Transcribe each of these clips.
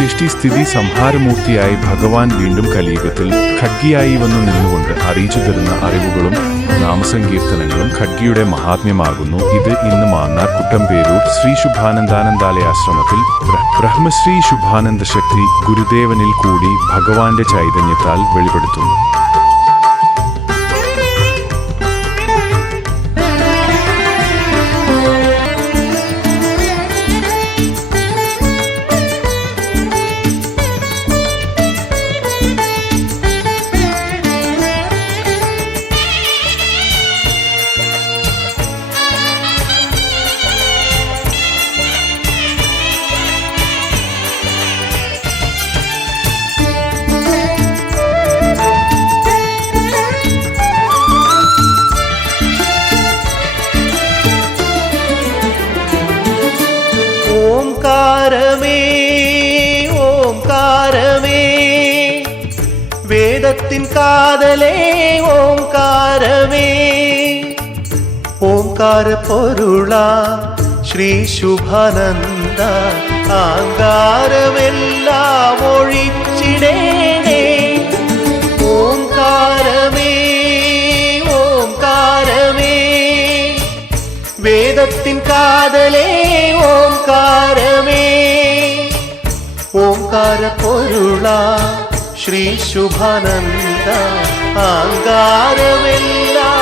സൃഷ്ടിസ്ഥിതി സംഹാരമൂർത്തിയായി ഭഗവാൻ വീണ്ടും കലിയുഗത്തിൽ ഖഡ്ഗിയായി വന്നു നിന്നുകൊണ്ട് അറിയിച്ചു തരുന്ന അറിവുകളും നാമസങ്കീർത്തനങ്ങളും ഖഡ്ഗിയുടെ മഹാത്മ്യമാകുന്നു. ഇത് ഇന്ന് മാന്നാർ കുട്ടമ്പേരൂർ ശ്രീ ശുഭാനന്ദാനന്ദാലയാശ്രമത്തിൽ ബ്രഹ്മശ്രീ ശുഭാനന്ദ ശക്തി ഗുരുദേവനിൽ കൂടി ഭഗവാന്റെ ചൈതന്യത്താൽ വെളിപ്പെടുത്തുന്നു. പൊരുള ശ്രീ ശുഭാനന്ദ ആങ്കാരമെല്ലാം ഒഴിച്ചിടേണേ. ഓംകാരമേ ഓംകാരമേ. വേദത്തിൻ കാതലേ ഓംകാരമേ. ഓംകാര പൊരുള ശ്രീ ശുഭാനന്ദ ആങ്കാരമെല്ലാം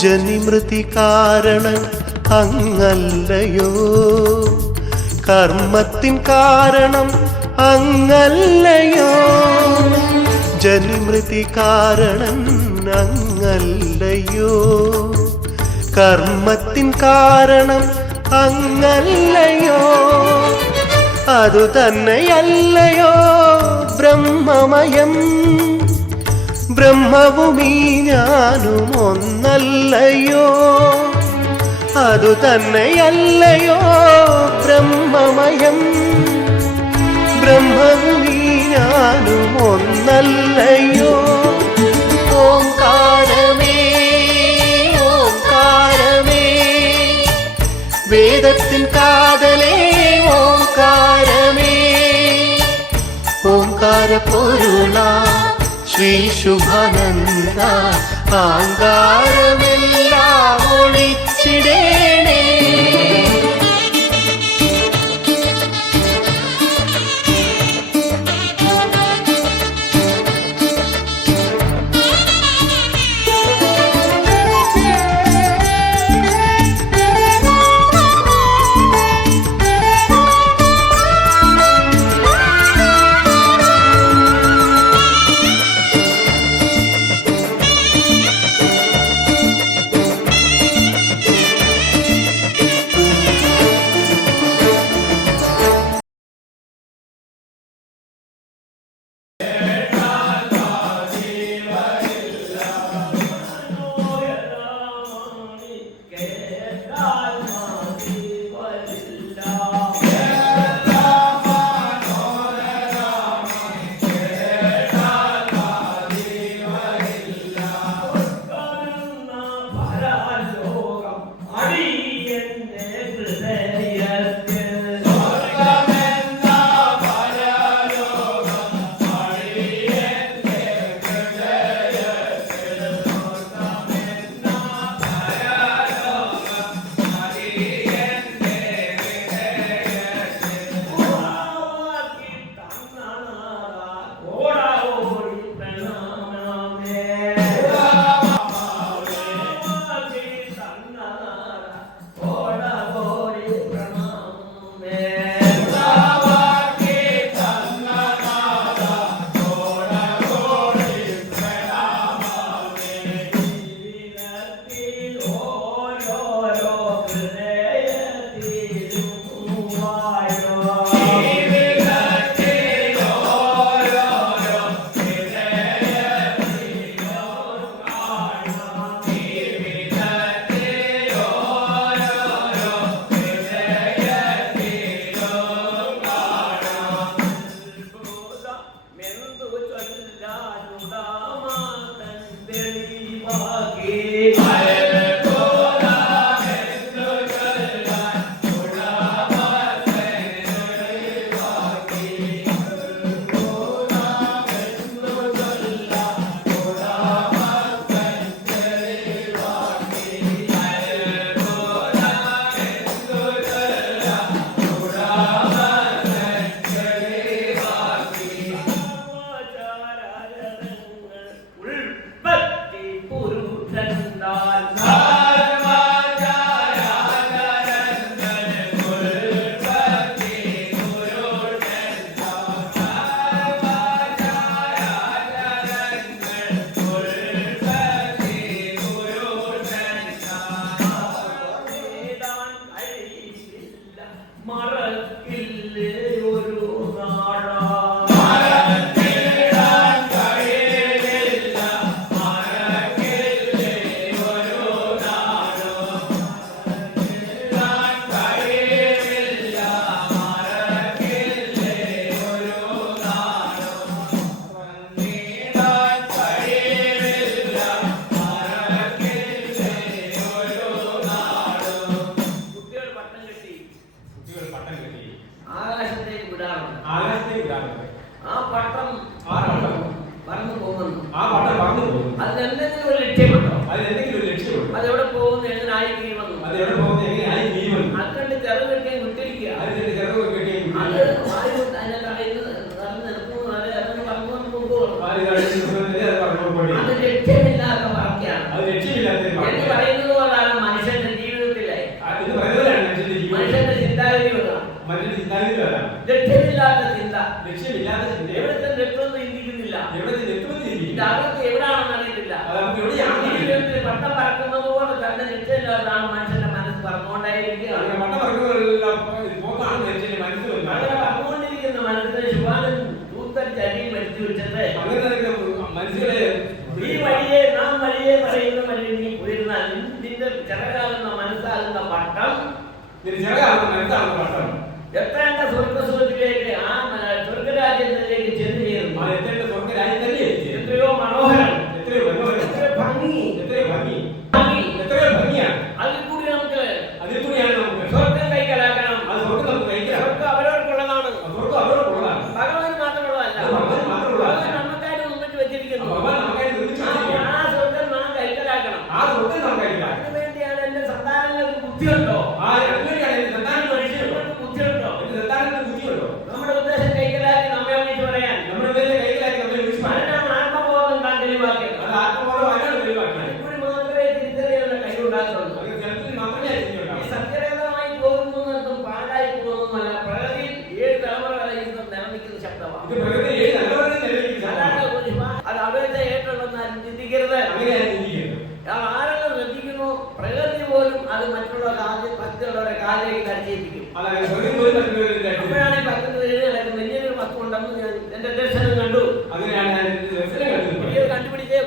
ജനിമൃതി കാരണം അങ്ങല്ലയോ? കർമ്മത്തിൻ കാരണം അങ്ങല്ലയോ? ജനിമൃതി കാരണം അങ്ങല്ലയോ? കർമ്മത്തിൻ കാരണം അങ്ങല്ലയോ? അതു തന്നെയല്ലയോ ബ്രഹ്മമയം? ബ്രഹ്മവുമീ ഞാനും ഒന്നല്ലയോ അതു തന്നെയല്ലയോ ബ്രഹ്മമയം? ബ്രഹ്മവുമീ ഞാനും ഒന്നല്ലയോ ഓംകാരമേ ഓംകാരമേ. വേദത്തിൻ കാതലേ ഓംകാരമേ. ഓംകാര പൊരുള ശ്രീ ശുഭനന്ദ. ആങ്കാരമെല്ലാം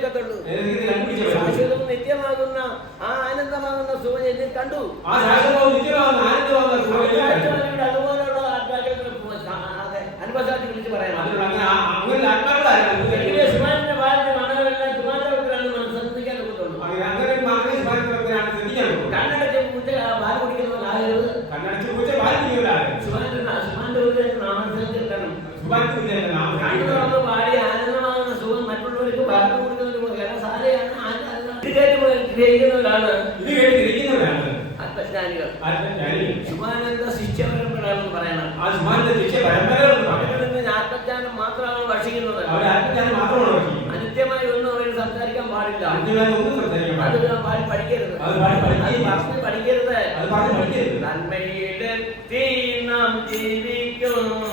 కథడు శాశ్వతము నిత్యమాగున్న ఆ ఆనందమాగున్న శుభజయంతి కండు అనుభవాడు అనుభవాడు పిలిచి മാത്രമാണ് ഭക്ഷിക്കുന്നത് അനിത്യമായി ഒന്നും അവർ സംസാരിക്കാൻ പാടില്ല. അത് പാടി പഠിക്കരുത്. അത് പഠിക്കരുത്. നന്മയുടെ തീ നാം ജീവിക്കുന്നു.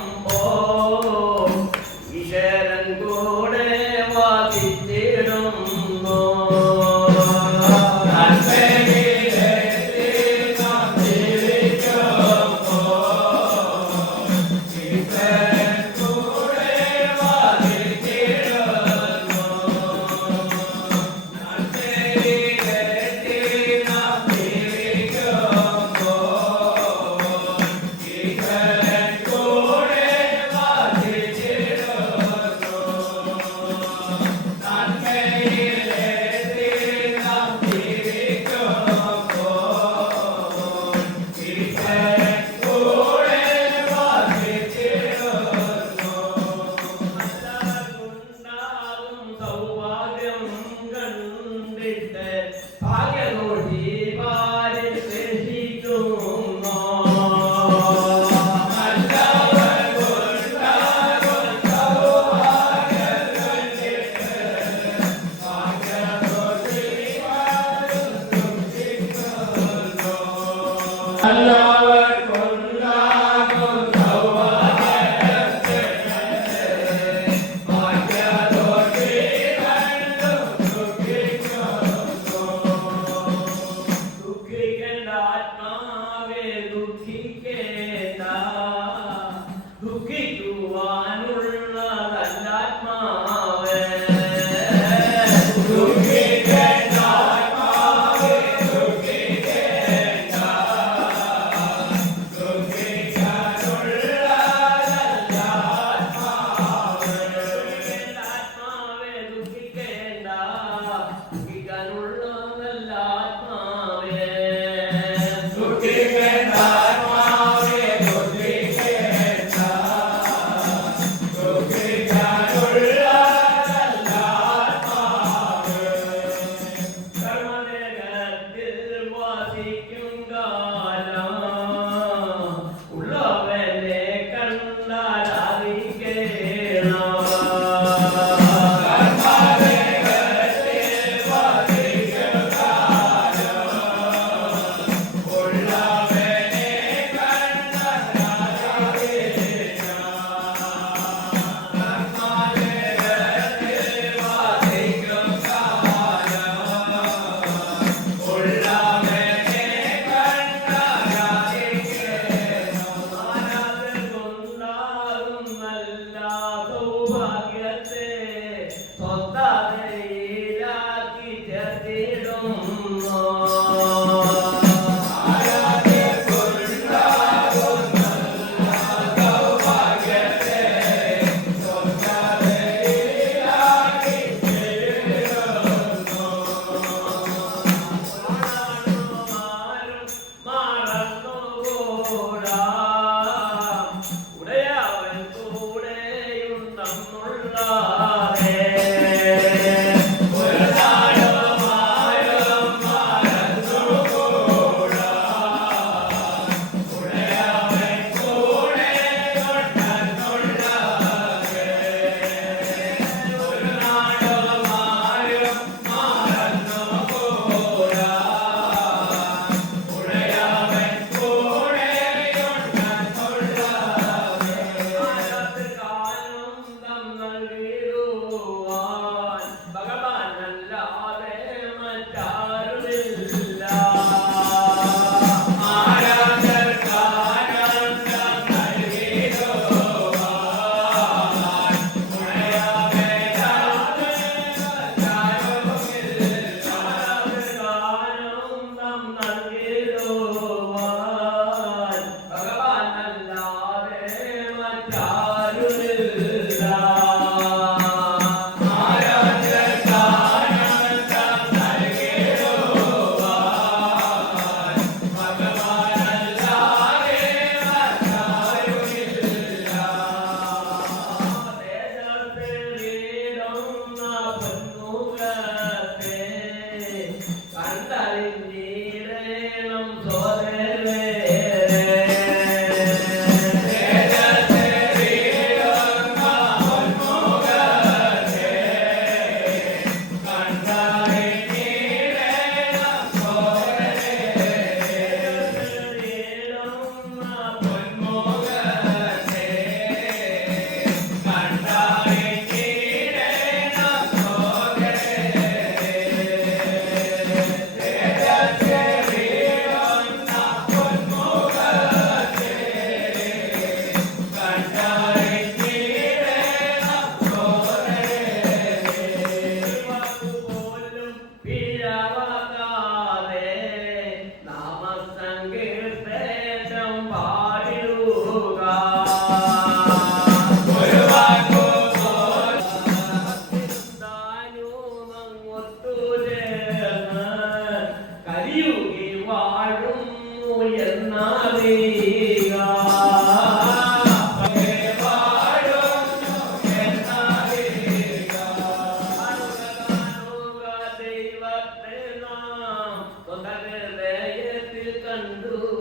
ಬಂದು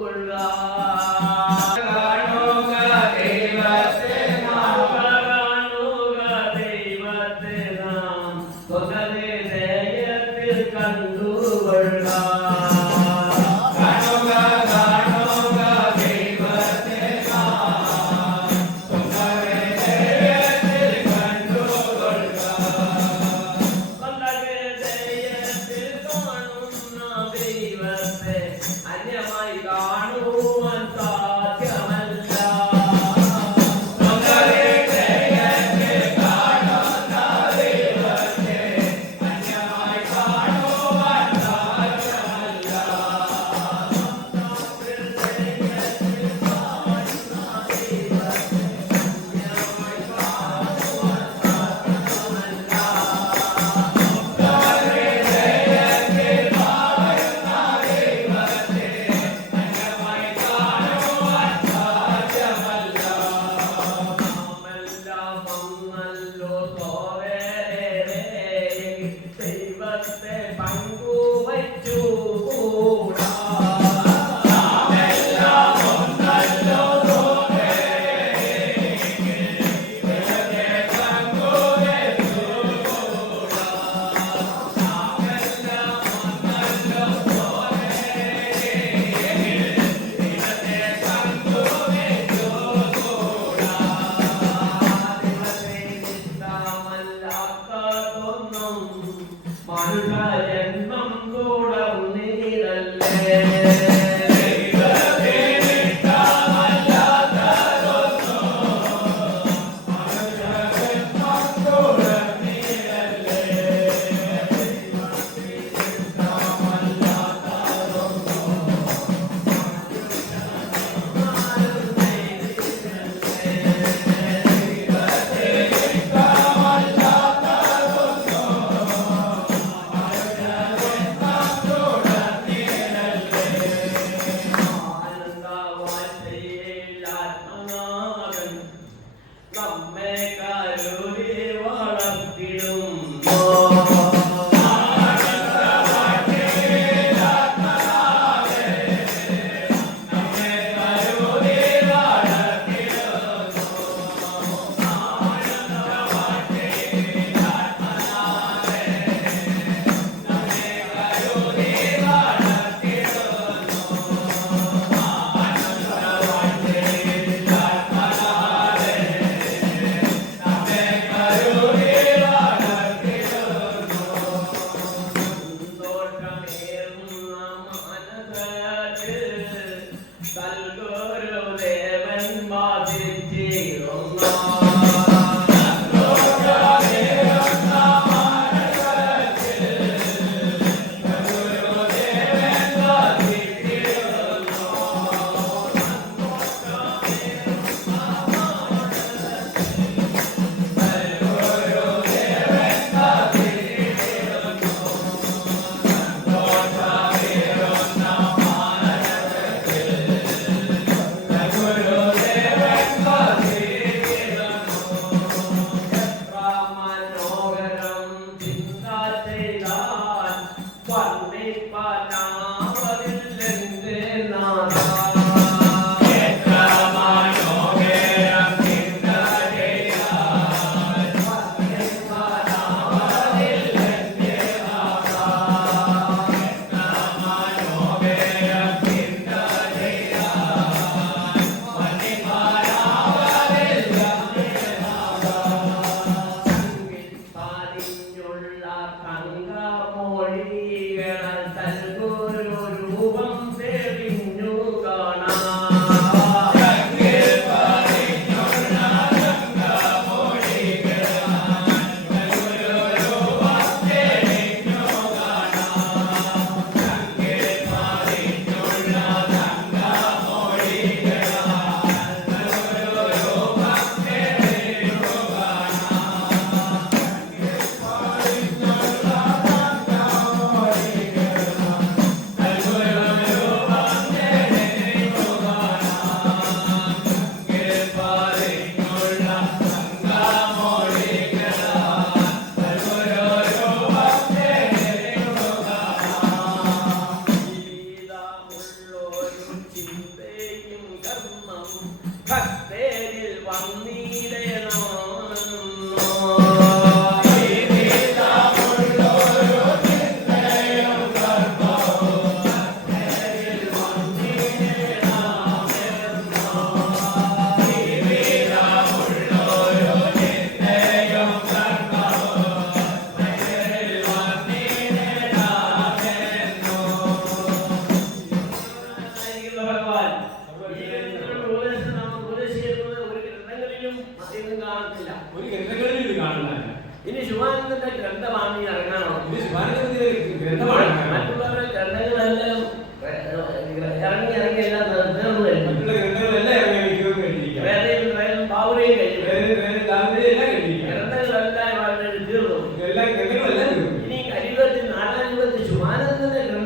തുടർന്നീരല്ലേ ആനന്ദവാഴ്ചയിലാത്മനാഥൻ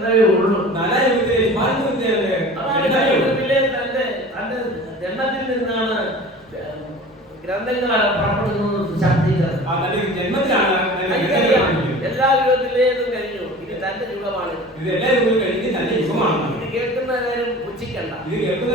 എന്നേ ഉള്ളൂ നാലാം യുഗത്തിലെ മാർക്ക് വിദ്യയല്ലേ ജന്മത്തിൽ നിന്നാണ് ഗ്രന്ഥങ്ങളാണ് പുറപ്പെടുന്നത് ജന്മത്തിലാണ് എല്ലാ യുഗത്തിലേതും കഴിഞ്ഞു. ഇത് തന്റെ യുഗമാണ് ഇത്. എല്ലാ യുഗവും കഴിഞ്ഞ് തന്റെ യുഗമാണ് ഇത് കേൾക്കുന്നവരും പുച്ഛിക്കണ്ട. ഇത് കേൾക്കുന്ന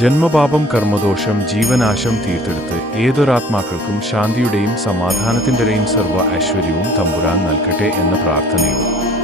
ജന്മപാപം കർമ്മദോഷം ജീവനാശം തീർത്തെടുത്ത് ഏതൊരാത്മാക്കൾക്കും ശാന്തിയുടെയും സമാധാനത്തിന്റെയും സർവ ഐശ്വര്യവും തമ്പുരാൻ നൽകട്ടെ എന്ന പ്രാർത്ഥനയോടെ.